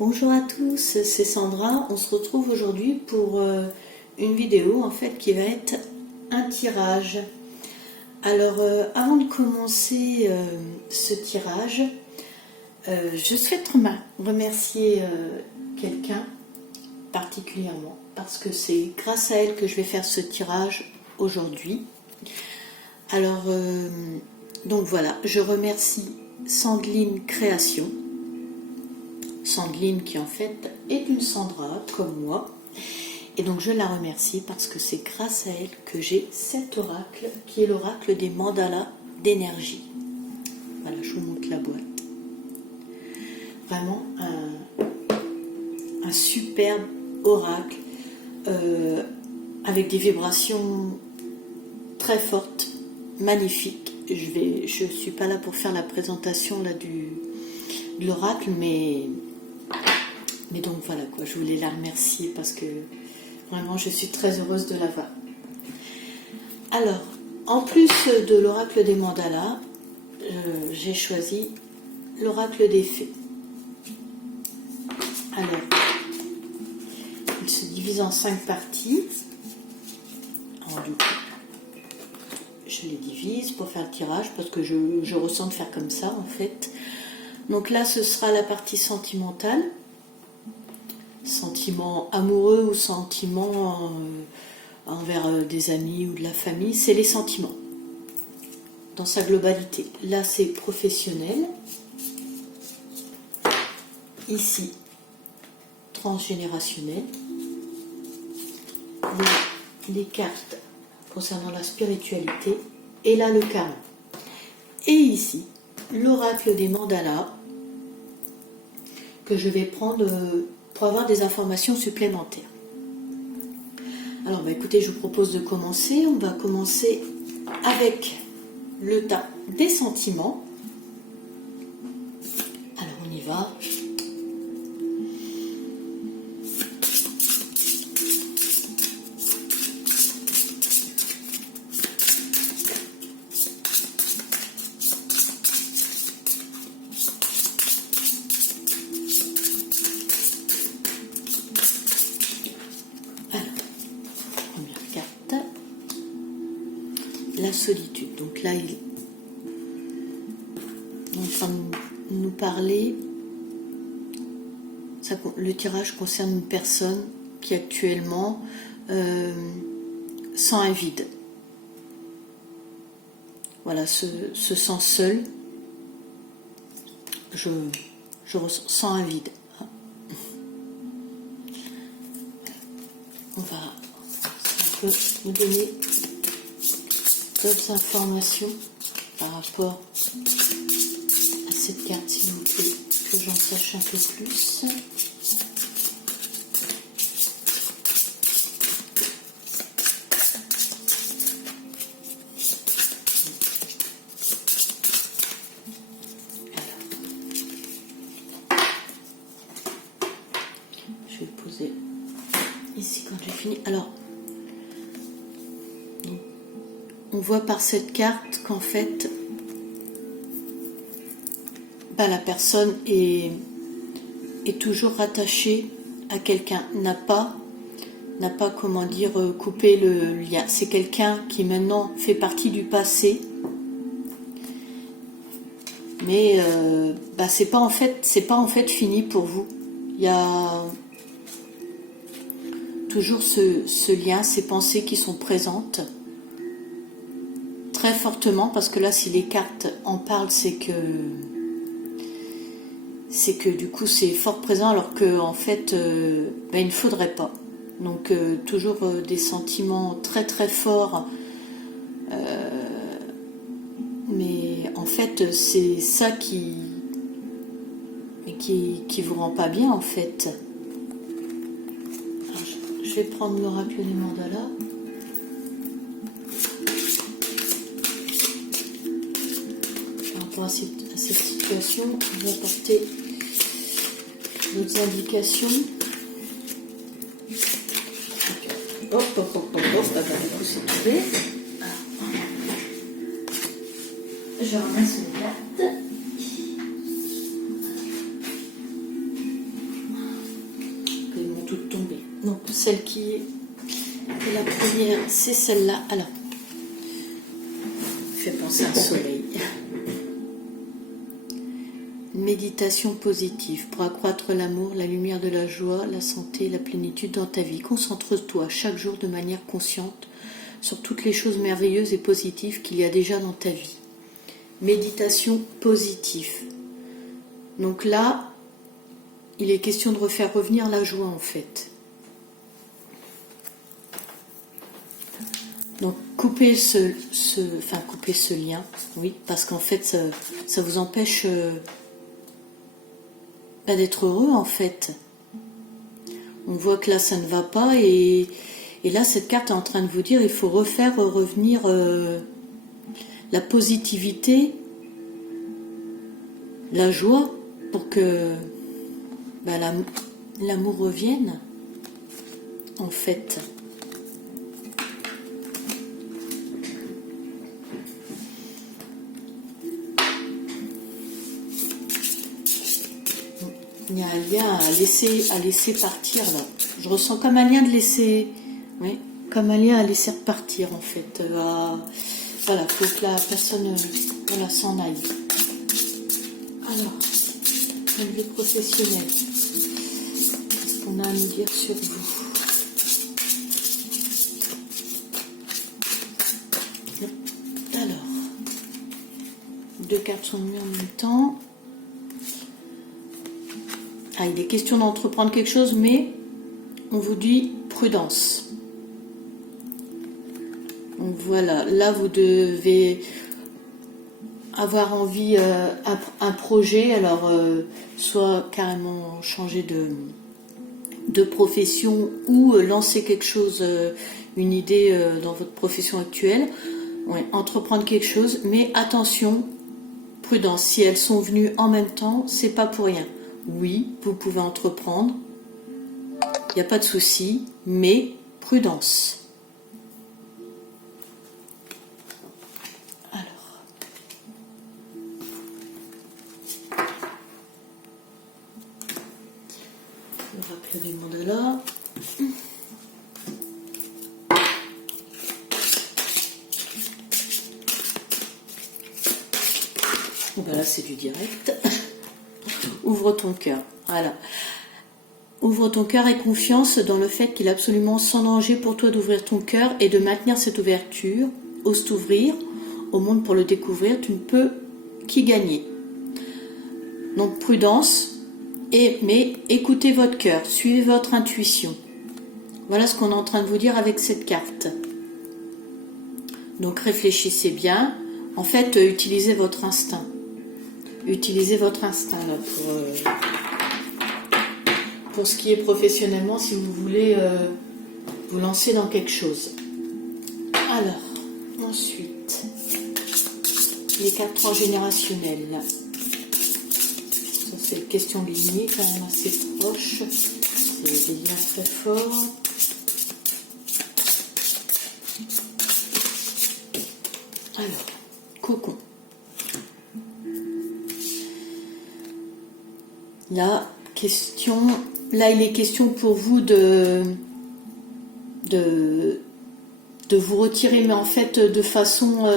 Bonjour à tous, c'est Sandra. On se retrouve aujourd'hui pour une vidéo en fait qui va être un tirage. Alors avant de commencer ce tirage, je souhaite remercier quelqu'un particulièrement parce que c'est grâce à elle que je vais faire ce tirage aujourd'hui. Alors donc voilà, je remercie Sandeline Création. Sandeline qui en fait est une Sandra comme moi, et donc je la remercie parce que c'est grâce à elle que j'ai cet oracle qui est l'oracle des mandalas d'énergie. Voilà, je vous montre la boîte. Vraiment un superbe oracle avec des vibrations très fortes, magnifiques. Je suis pas là pour faire la présentation là de l'oracle, mais donc voilà quoi, je voulais la remercier parce que vraiment je suis très heureuse de l'avoir. Alors, en plus de l'oracle des mandalas, j'ai choisi l'oracle des fées. Alors, il se divise en 5 parties. Alors, du coup, je les divise pour faire le tirage parce que je ressens de faire comme ça en fait. Donc là, ce sera la partie sentimentale. Sentiments amoureux ou sentiments envers des amis ou de la famille, c'est les sentiments dans sa globalité. Là, c'est professionnel. Ici, transgénérationnel. Les cartes concernant la spiritualité. Et là, le karma. Et ici, l'oracle des mandalas que je vais prendre pour avoir des informations supplémentaires. Alors écoutez, je vous propose de commencer. On va commencer avec le tas des sentiments. Alors on y va. La solitude. Donc là, il est en train de nous parler. Le tirage concerne une personne qui actuellement sent un vide. Voilà, se sent seule. Je ressens un vide. On va nous donner d'autres informations par rapport à cette carte, s'il vous plaît, que j'en sache un peu plus. Je vais le poser ici quand j'ai fini. Alors, on voit par cette carte qu'en fait, la personne est toujours rattachée à quelqu'un, n'a pas comment dire, coupé le lien. C'est quelqu'un qui maintenant fait partie du passé, mais c'est pas en fait fini pour vous. Il y a toujours ce lien, ces pensées qui sont présentes très fortement, parce que là, si les cartes en parlent, c'est que du coup c'est fort présent, alors que en fait il ne faudrait pas. Donc toujours des sentiments très très forts, mais en fait c'est ça qui vous rend pas bien en fait. Alors, je vais prendre l'oracle des mandalas. Par rapport à cette situation, on va apporter d'autres indications. Hop, c'est tombé. Je ramasse une carte. celle qui est la première, c'est celle-là. Alors, fait penser à un soleil. Méditation positive pour accroître l'amour, la lumière de la joie, la santé, la plénitude dans ta vie. Concentre-toi chaque jour de manière consciente sur toutes les choses merveilleuses et positives qu'il y a déjà dans ta vie. Méditation positive. Donc là, il est question de refaire revenir la joie en fait. Donc couper couper ce lien, oui, parce qu'en fait ça vous empêche d'être heureux en fait. On voit que là ça ne va pas et là cette carte est en train de vous dire il faut refaire revenir la positivité, la joie pour que l'amour revienne en fait. Il y a un lien à laisser partir là. Je ressens comme un lien de laisser, oui, comme un lien à laisser repartir en fait. Voilà, faut que la personne s'en aille. Alors, relevé professionnel. Qu'est-ce qu'on a à nous dire sur vous? Alors, deux cartes sont mises en même temps. Ah, il est question d'entreprendre quelque chose, mais on vous dit prudence. Donc voilà, là vous devez avoir envie un projet, alors soit carrément changer de profession ou lancer quelque chose, une idée dans votre profession actuelle. Ouais, entreprendre quelque chose, mais attention, prudence. Si elles sont venues en même temps, c'est pas pour rien. Oui, vous pouvez entreprendre, il n'y a pas de souci, mais prudence. Alors, le rappel du mandala. Voilà, c'est du direct. Ouvre ton cœur. Voilà. Ouvre ton cœur et confiance dans le fait qu'il est absolument sans danger pour toi d'ouvrir ton cœur et de maintenir cette ouverture. Ose t'ouvrir au monde pour le découvrir. Tu ne peux qu'y gagner. Donc prudence, mais écoutez votre cœur, suivez votre intuition. Voilà ce qu'on est en train de vous dire avec cette carte. Donc réfléchissez bien. En fait, utilisez votre instinct. Utilisez votre instinct là, pour ce qui est professionnellement, si vous voulez vous lancer dans quelque chose. Alors, ensuite, les cartes transgénérationnelles. Ça, c'est une question lignée quand même assez proche. C'est des liens très forts. Alors, cocon. Là, il est question pour vous de vous retirer, mais en fait de façon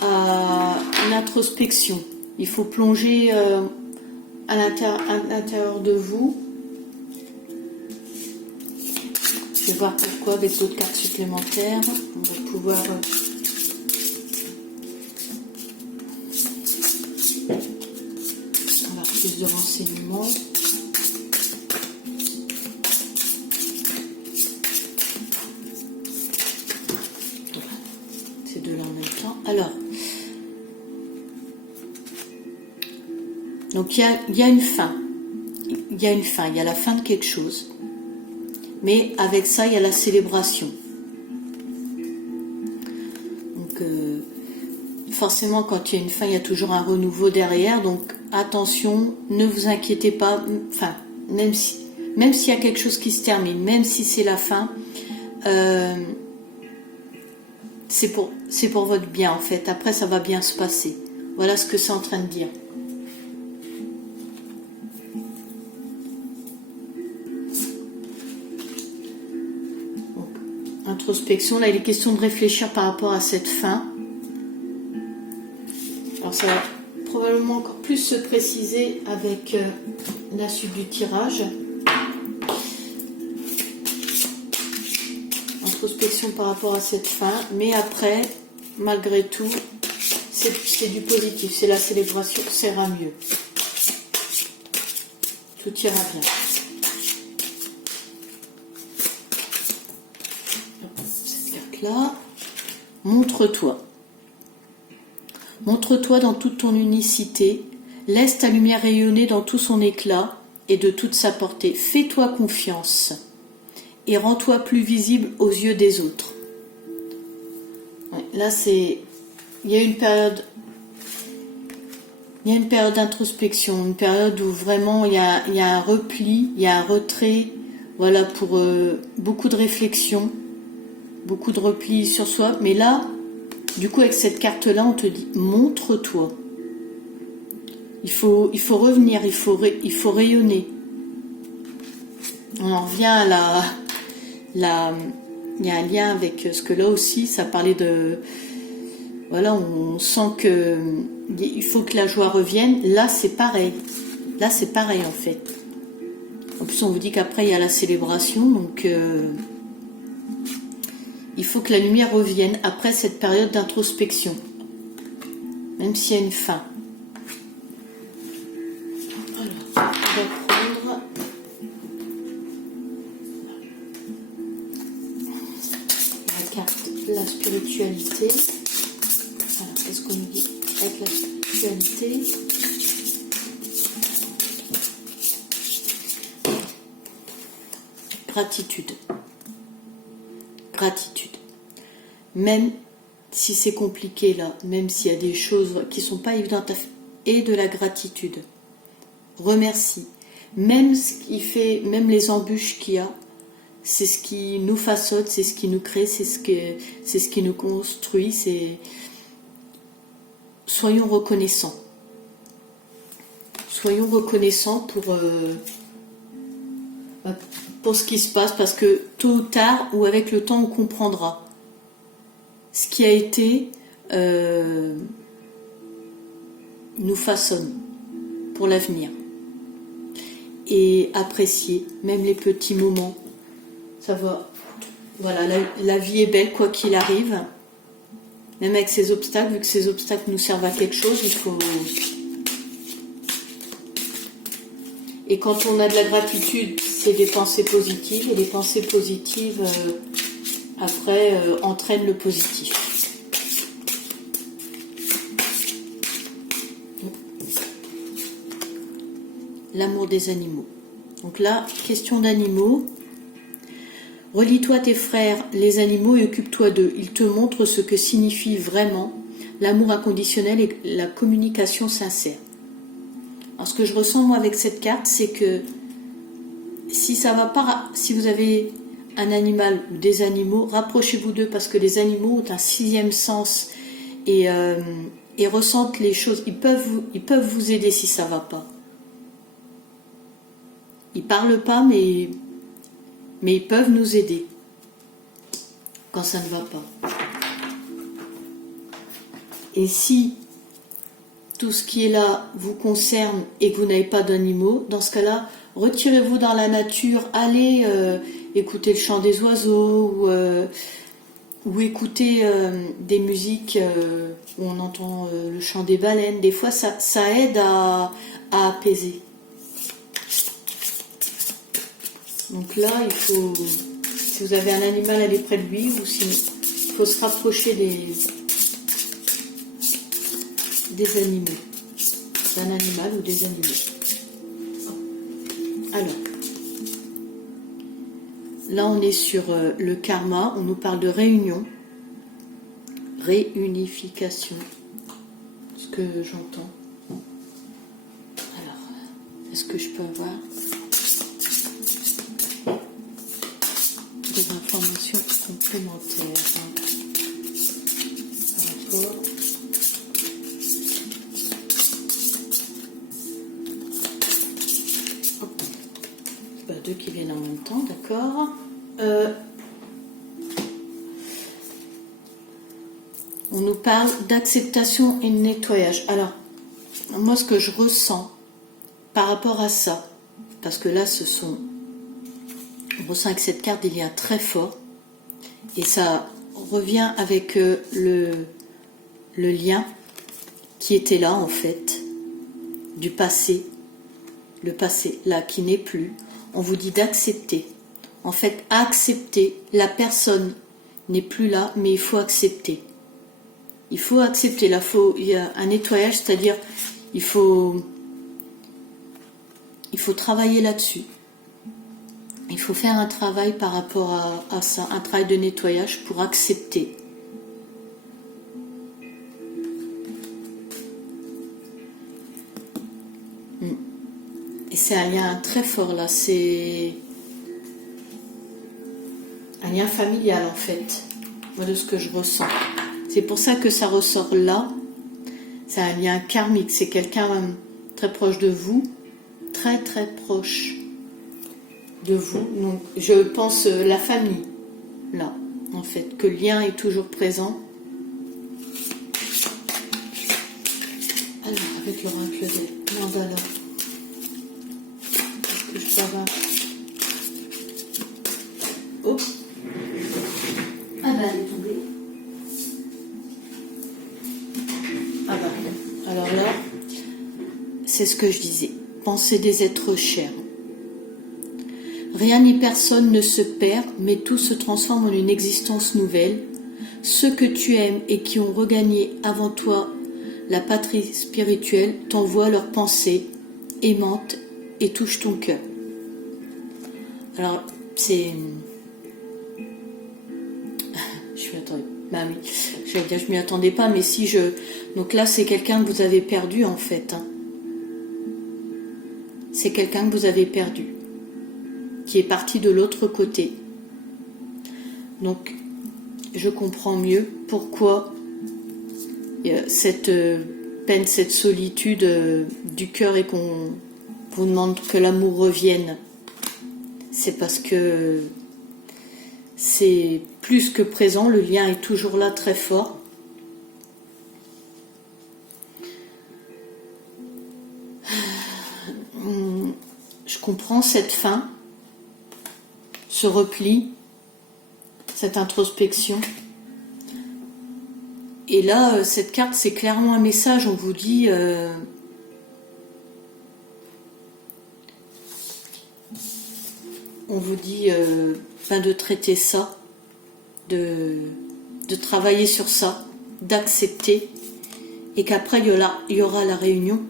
à l'introspection. Il faut plonger à l'intérieur de vous. Je vais voir pourquoi avec d'autres cartes supplémentaires. On va pouvoir avoir plus de renseignements. Ces deux-là en même temps. Alors, donc il y a une fin. Il y a une fin, il y a la fin de quelque chose. Mais avec ça, il y a la célébration. Donc, forcément, quand il y a une fin, il y a toujours un renouveau derrière. Donc, attention, ne vous inquiétez pas. Enfin, même s'il y a quelque chose qui se termine, même si c'est la fin, c'est pour votre bien, en fait. Après, ça va bien se passer. Voilà ce que c'est en train de dire. introspection. Là, il est question de réfléchir par rapport à cette fin. Alors, ça va probablement encore plus se préciser avec la suite du tirage. Introspection par rapport à cette fin, mais après, malgré tout, c'est du positif, c'est la célébration, ça ira mieux. Tout ira bien. Cette carte-là, montre-toi. Montre-toi dans toute ton unicité, laisse ta lumière rayonner dans tout son éclat et de toute sa portée. Fais-toi confiance et rends-toi plus visible aux yeux des autres. Ouais, là, il y a une période d'introspection, une période où vraiment il y a un repli, il y a un retrait, voilà, pour beaucoup de réflexion, beaucoup de repli sur soi. Mais là, du coup, avec cette carte-là, on te dit, montre-toi. Il faut revenir, il faut rayonner. On en revient à il y a un lien avec ce que là aussi, ça parlait de... Voilà, on sent que il faut que la joie revienne. Là, c'est pareil. Là, c'est pareil, en fait. En plus, on vous dit qu'après, il y a la célébration, donc... il faut que la lumière revienne après cette période d'introspection, même s'il y a une fin. Alors, on va prendre la carte la spiritualité. Alors, qu'est-ce qu'on nous dit avec la spiritualité? Gratitude. Gratitude. Même si c'est compliqué là, même s'il y a des choses qui ne sont pas évidentes à faire, et de la gratitude. Remercie. Même ce qui fait, même les embûches qu'il y a, c'est ce qui nous façonne, c'est ce qui nous crée, c'est ce qui nous construit. Soyons reconnaissants. Soyons reconnaissants pour ce qui se passe, parce que tôt ou tard, ou avec le temps, on comprendra ce qui a été nous façonne pour l'avenir. Et apprécier même les petits moments. Ça va. Voilà, la vie est belle quoi qu'il arrive. Même avec ces obstacles, vu que ces obstacles nous servent à quelque chose, il faut... Et quand on a de la gratitude, c'est des pensées positives, et les pensées positives, après, entraînent le positif. L'amour des animaux. Donc là, question d'animaux. Relie-toi à tes frères, les animaux, et occupe-toi d'eux. Ils te montrent ce que signifie vraiment l'amour inconditionnel et la communication sincère. Alors, ce que je ressens moi avec cette carte, c'est que si ça va pas, si vous avez un animal ou des animaux, rapprochez-vous d'eux, parce que les animaux ont un sixième sens et ressentent les choses. Ils peuvent vous aider si ça va pas. Ils parlent pas, mais ils peuvent nous aider quand ça ne va pas. Et si tout ce qui est là vous concerne et que vous n'avez pas d'animaux, dans ce cas-là, retirez-vous dans la nature, allez écouter le chant des oiseaux ou écouter des musiques où on entend le chant des baleines. Des fois, ça aide à apaiser. Donc là, il faut, si vous avez un animal, allez près de lui, ou sinon, il faut se rapprocher des animaux, d'un animal ou des animaux. Alors, là on est sur le karma, on nous parle de réunion, réunification, ce que j'entends. Alors, est-ce que je peux avoir des informations complémentaires par rapport deux qui viennent en même temps, d'accord. On nous parle d'acceptation et de nettoyage. Alors, moi, ce que je ressens par rapport à ça, parce que là, on ressent avec cette carte des liens très forts, et ça revient avec le lien qui était là, en fait, du passé, le passé, là, qui n'est plus. On vous dit d'accepter. En fait, accepter, la personne n'est plus là, mais il faut accepter. Il faut accepter, là, il y a un nettoyage, c'est-à-dire, il faut travailler là-dessus. Il faut faire un travail par rapport à ça, un travail de nettoyage pour accepter. Et c'est un lien très fort là, c'est un lien familial en fait, moi de ce que je ressens. C'est pour ça que ça ressort là, c'est un lien karmique, c'est quelqu'un très proche de vous, très très proche de vous. Donc je pense la famille, là, en fait, que le lien est toujours présent. Alors, avec l'oracle des mandalas. Ça va. Oh. Ah bah elle est tombée. Ah bah. Alors là, c'est ce que je disais. Pensez des êtres chers. Rien ni personne ne se perd, mais tout se transforme en une existence nouvelle. Ceux que tu aimes et qui ont regagné avant toi la patrie spirituelle t'envoient leurs pensées aimantes et touchent ton cœur. Alors, c'est... Je m'y attendais pas, mais si je... Donc là, c'est quelqu'un que vous avez perdu, en fait. C'est quelqu'un que vous avez perdu, qui est parti de l'autre côté. Donc, je comprends mieux pourquoi cette peine, cette solitude du cœur et qu'on vous demande que l'amour revienne. C'est parce que c'est plus que présent, le lien est toujours là très fort. Je comprends cette faim, ce repli, cette introspection. Et là, cette carte, c'est clairement un message, on vous dit... on vous dit de traiter ça, de travailler sur ça, d'accepter, et qu'après il y aura la réunion.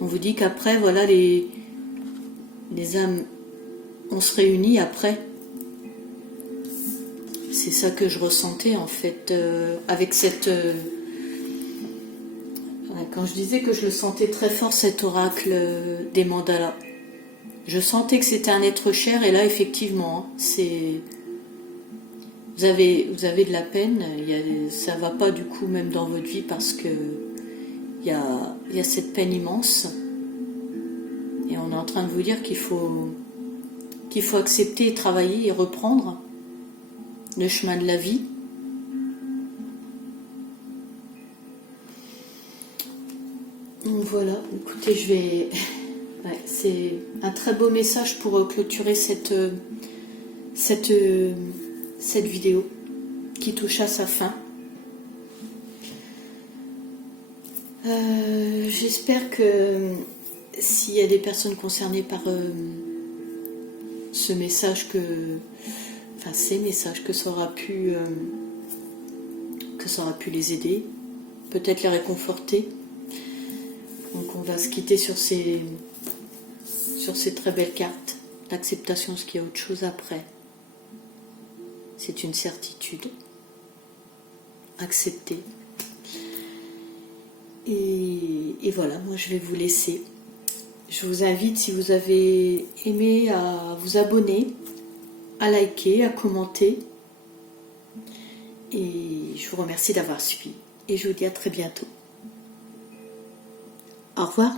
On vous dit qu'après, voilà, les âmes, on se réunit après. C'est ça que je ressentais en fait, avec cette... quand je disais que je le sentais très fort, cet oracle des mandalas. Je sentais que c'était un être cher, et là effectivement, c'est... Vous avez de la peine, ça va pas du coup même dans votre vie parce que il y a cette peine immense, et on est en train de vous dire qu'il faut accepter et travailler et reprendre le chemin de la vie. Donc voilà, écoutez, je vais... Ouais, c'est un très beau message pour clôturer cette vidéo qui touche à sa fin. J'espère que s'il y a des personnes concernées par ce message, ces messages, que ça aura pu les aider, peut-être les réconforter. Donc on va se quitter sur ces très belles cartes. L'acceptation, ce qu'il y a autre chose après. C'est une certitude. Accepter. Et voilà, moi je vais vous laisser. Je vous invite, si vous avez aimé, à vous abonner, à liker, à commenter. Et je vous remercie d'avoir suivi. Et je vous dis à très bientôt. Au revoir.